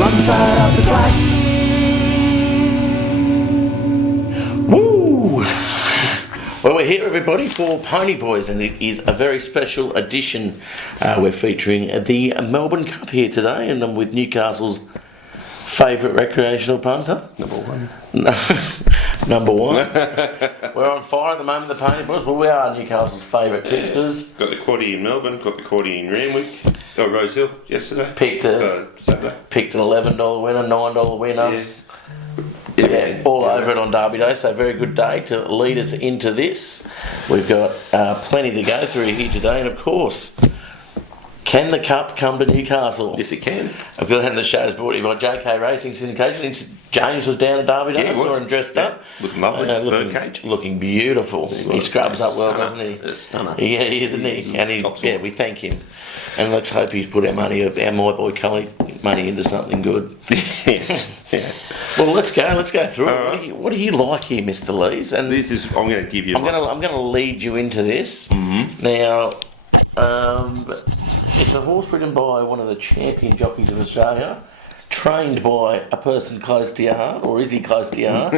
wrong side of the tracks. Woo! Well, we're here, everybody, for Ponyboys, and it is a very special edition. We're featuring the Melbourne Cup here today, and I'm with Newcastle's favourite recreational punter. Number one. Number one. We're on fire at the moment, the Ponyboys. Well, we are Newcastle's favourite tipsters. Got the quaddie in Melbourne, got the quaddie in Randwick, got Rose Hill yesterday. Picked an $11 winner, $9 winner. Yeah, all over it on Derby Day, so a very good day to lead us into this. We've got plenty to go through here today, and of course, can the Cup come to Newcastle? Yes, it can. And the show is brought to you by JK Racing Syndication. James was down at Derby Day, I saw him dressed up. Looking lovely, birdcage. Looking beautiful. He scrubs up well, doesn't he? A stunner. Yeah, he is, isn't he? And we thank him. And let's hope he's put our money, our my boy Cully, money into something good. Yes. Yeah. Well, let's go through it. Right. What do you like here, Mr. Lees? And This is. I'm going to give you. I'm going to lead you into this. Mm-hmm. Now, it's a horse ridden by one of the champion jockeys of Australia, trained by a person close to your heart, or is he close to your heart?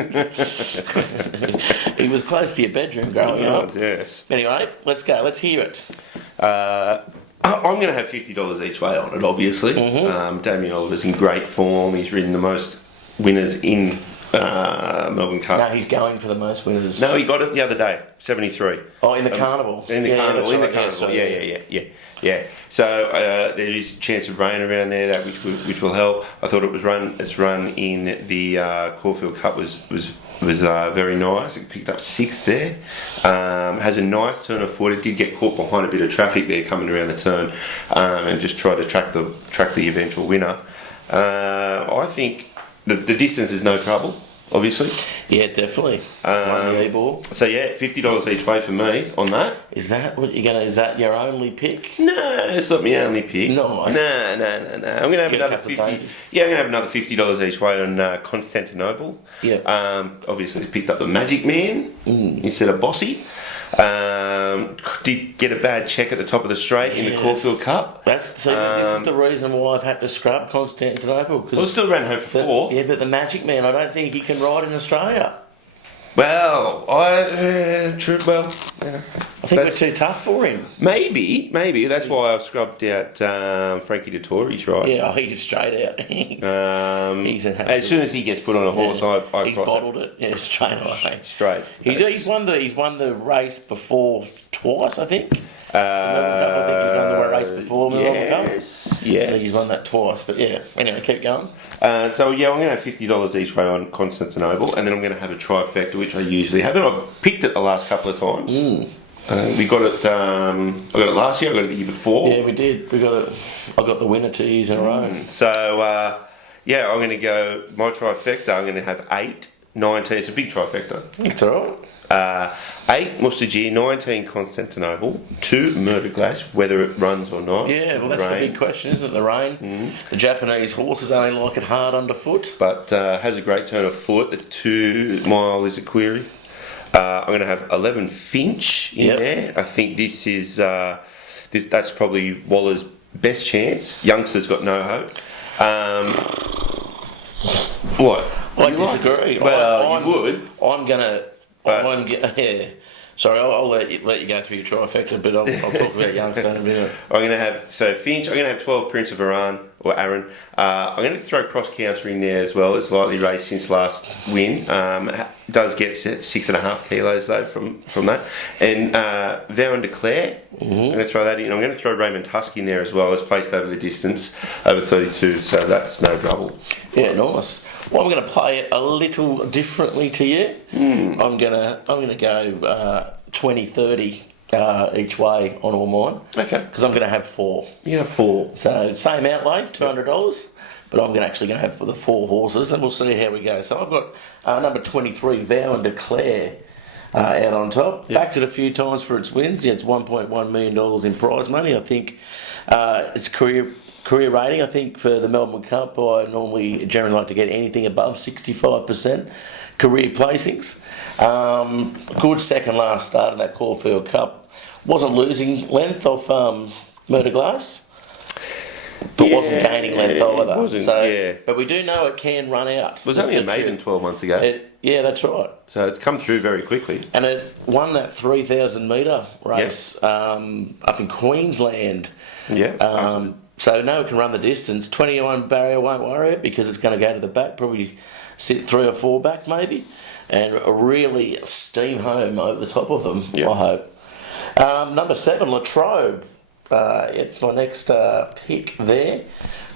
He was close to your bedroom growing up. Yes. Anyway, let's go. Let's hear it. I'm going to have $50 each way on it, obviously. Mm-hmm. Damien Oliver's in great form. He's ridden the most winners in Melbourne Cup. No, he's going for the most winners. No, he got it the other day, 73. Oh, in the carnival. In the carnival. Yeah. So there is a chance of rain around there, that which will help. I thought its run in the Caulfield Cup was very nice. It picked up sixth there. Has a nice turn of foot. It did get caught behind a bit of traffic there coming around the turn, and just try to track the eventual winner. I think the distance is no trouble, obviously. Yeah, definitely. Run the E-ball. So yeah, $50 each way for me on that. Is that what you're gonna? Is that your only pick? No, it's not my only pick. Nice. No. I'm gonna have another $50. Yeah, I'm gonna have another $50 each way on Constantinople. Yeah. Obviously picked up the Magic Man instead of Bossy. Did get a bad check at the top of the straight in the Caulfield Cup. This is the reason why I've had to scrub Constantinople. Well, still ran home for fourth. Yeah, but the Magic Man, I don't think he can ride in Australia. Well, true. Well, I think we're too tough for him. Maybe. That's why I've scrubbed out Frankie Dettori's right. Yeah, he's straight out. He's as soon as he gets put on a horse, I he's bottled it. Yeah, straight away. Straight. He's won the race before twice, I think. I think he's won the race before the Melbourne Cup. Yes. I think he's won that twice, but yeah. Anyway, keep going. So yeah, I'm going to have $50 each way on Constantinople, and then I'm going to have a trifecta, which I usually haven't. I've picked it the last couple of times. We got it. I got it last year. I got it the year before. Yeah, we did. We got it. I got the winner 2 years in a row. So I'm going to go my trifecta. I'm going to have 8, 19. It's a big trifecta. It's all right. 8 Mustajir, 19 Constantinople, 2 Murder Glass, whether it runs or not. Yeah, well, that's the big question, isn't it? The rain. Mm-hmm. The Japanese horses only like it hard underfoot. But has a great turn of foot. The 2 mile is a query. I'm going to have 11 Finch in there. I think this is that's probably Waller's best chance. Youngster's got no hope. What? I disagree. Well, you would. I'm going to... Sorry, I'll let you go through your trifecta, but I'll talk about Youngster in a minute. I'm going to have Finch. I'm going to have 12 Prince of Aaron. I'm going to throw cross counter in there as well. It's lightly raced since last win. Does get 6.5 kilos though from that. And Varon de Clare. I'm going to throw that in. I'm going to throw Raymond Tusk in there as well. It's placed over the distance, over 32. So that's no trouble. Yeah, nice. Well, I'm going to play it a little differently to you. I'm going to go 20-30 each way on all mine. Okay. Because I'm going to have 4. You have 4. So same outlay, $200, but I'm actually going to have for the 4 horses, and we'll see how we go. So I've got number 23, Vow and Declare, out on top. Yep. Backed it a few times for its wins. Yeah, it's $1.1 million in prize money. I think its career rating, I think for the Melbourne Cup, I generally like to get anything above 65% career placings. Good second last start in that Caulfield Cup. Wasn't losing length off Murder Glass. but wasn't gaining length either. Wasn't, But we do know it can run out. It was only a maiden 12 months ago. Yeah, that's right. So it's come through very quickly. And it won that 3,000 metre race up in Queensland. Yeah. So now it can run the distance. 21 barrier won't worry it because it's going to go to the back, probably sit 3 or 4 back maybe, and really steam home over the top of them, I hope. Number 7, Latrobe. It's my next pick there.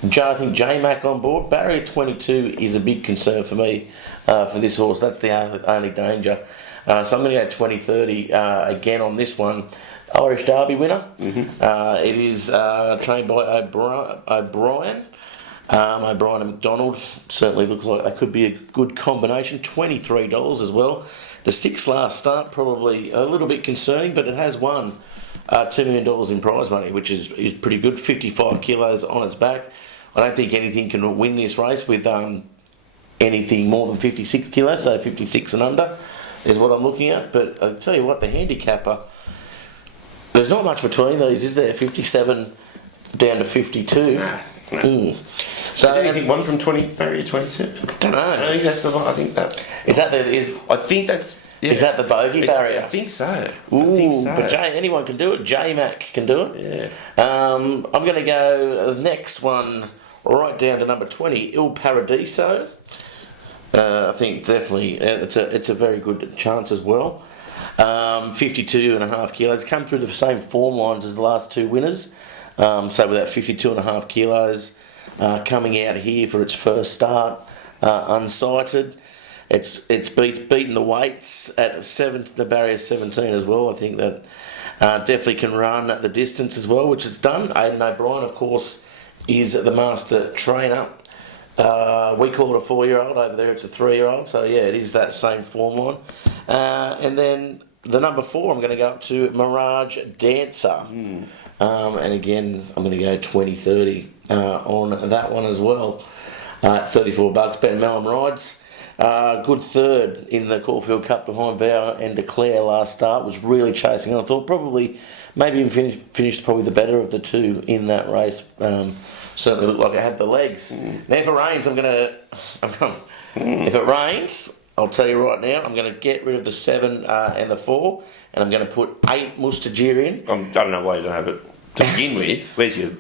I think J-Mac on board. Barrier 22 is a big concern for me for this horse. That's the only danger. So I'm going to go 2030 again on this one. Irish Derby winner. It is trained by O'Brien. O'Brien and McDonald certainly look like they could be a good combination. $23 as well. The 6 last start probably a little bit concerning, but it has won $2 million in prize money, which is pretty good. 55 kilos on its back. I don't think anything can win this race with anything more than 56 kilos, so 56 and under is what I'm looking at. But I'll tell you what, the handicapper, there's not much between these, is there? 57 down to 52. No. So is anything one from 20 barrier 22? I don't know. I think that's the one. I think that I think that's. Yeah. Is that the bogey barrier? I think so. But anyone can do it. J-Mac can do it. Yeah. I'm going to go the next one right down to number 20, Il Paradiso. I think definitely it's a very good chance as well. 52.5 kilos. Come through the same form lines as the last 2 winners. So with that 52.5 kilos coming out here for its first start, unsighted. It's beaten the weights at the barrier 17 as well. I think that definitely can run the distance as well, which it's done. Aidan O'Brien, of course, is the master trainer. We call it a 4-year-old. Over there it's a 3-year-old. So yeah, it is that same form line. And then the number 4, I'm going to go up to Mirage Dancer. And again, I'm going to go 20-30 on that one as well. $34. Ben Mellon rides. Good third in the Caulfield Cup behind Vow and Declare last start. Was really chasing. And I thought probably maybe even finished probably the better of the 2 in that race. Certainly looked like it had the legs. Now if it rains, if it rains, I'll tell you right now, I'm going to get rid of the 7 and the 4, and I'm going to put 8 Mustajir in. I don't know why you don't have it to begin with. Where's your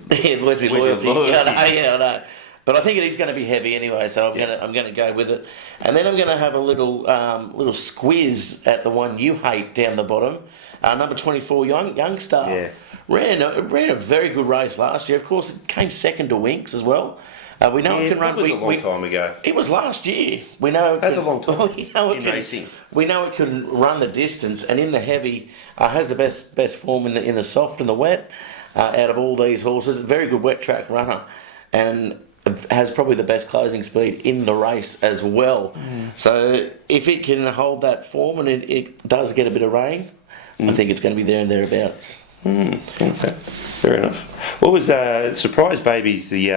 loyalty? I know. But I think it is going to be heavy anyway, so I'm going to go with it. And then I'm going to have a little squiz at the one you hate down the bottom. Number 24, Youngstar. Yeah. Ran a very good race last year. Of course, it came second to Winks as well. We know it can run. That was a long time ago. It was last year. We know that's a long time in racing. We know it can run the distance, and in the heavy, has the best form in the soft and the wet out of all these horses. Very good wet track runner, and has probably the best closing speed in the race as well. So if it can hold that form and it does get a bit of rain, I think it's going to be there and thereabouts. Okay, fair enough. What was Surprise Baby's the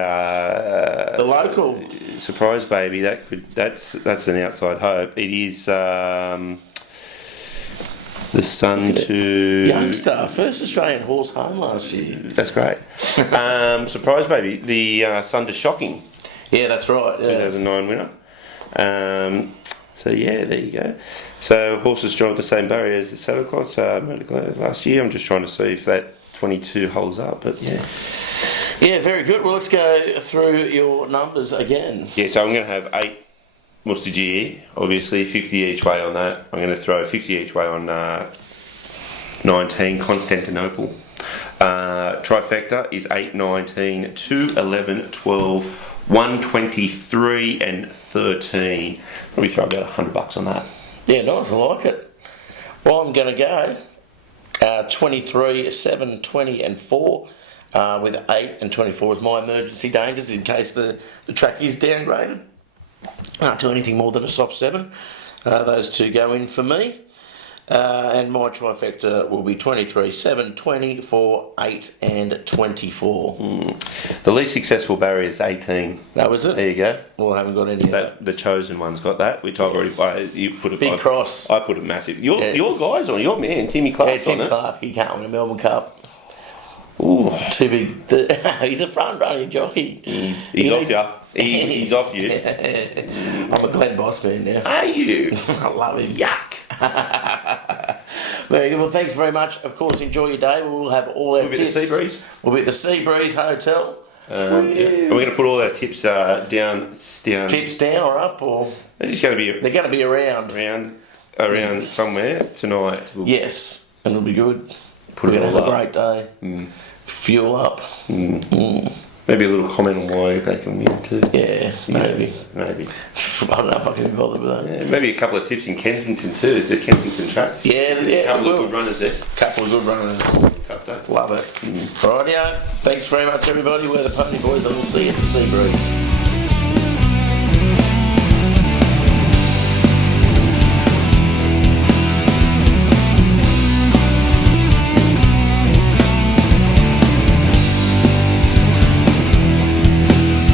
local Surprise Baby? That's an outside hope. It is the son to Youngstar, first Australian horse home last year. That's great. Surprise Baby, the son to Shocking. Yeah, that's right. Yeah. 2009 winner. So yeah, there you go. So horses joined the same barrier as the Saddlecloth last year. I'm just trying to see if that 22 holds up, but yeah. Yeah, very good. Well, let's go through your numbers again. Yeah, so I'm going to have 8 Mustajir, obviously 50 each way on that. I'm going to throw 50 each way on 19 Constantinople. Trifecta is 8, 19, 2, 11, 12, 123 and 13. Probably throw about $100 on that. Yeah, nice. I like it. Well, I'm going to go 23, 7, 20 and 4 with 8 and 24 as my emergency dangers in case the track is downgraded to anything more than a soft 7. Those 2 go in for me. And my trifecta will be 23, 7, 24, 8 and 24. The least successful barrier is 18. That was it? There you go. Well, I haven't got any of that. The chosen one's got that, which I've already... You put a big cross. I put a massive... Your guys on, your man, Timmy Clark's on it. Timmy Clark, he can't win a Melbourne Cup. Ooh, Too big. He's a front running jockey. he's off you. He's off you. I'm a Glenn Boss fan now. Are you? I love him. Yuck. Very good. Well, thanks very much. Of course, enjoy your day. We'll have all our We'll be at tips. the Seabreeze. We'll be at the Seabreeze Hotel. And we're going to put all our tips down. Tips down or up, or They're just going to be they're going to be around. around somewhere tonight. We'll Yes, and it'll be good. put We're it going all to have up. a great day. Fuel up. Maybe a little comment on why they can win too. Yeah, maybe. Maybe. I don't know if I can be bothered with that. Yeah, maybe a couple of tips in Kensington too. The Kensington tracks. Yeah, There's yeah, a couple well. of good runners there. Couple of good runners. Cup day. Love it. Rightio. Thanks very much, everybody. We're the Ponyboys, and we'll see you at the Seabreeze.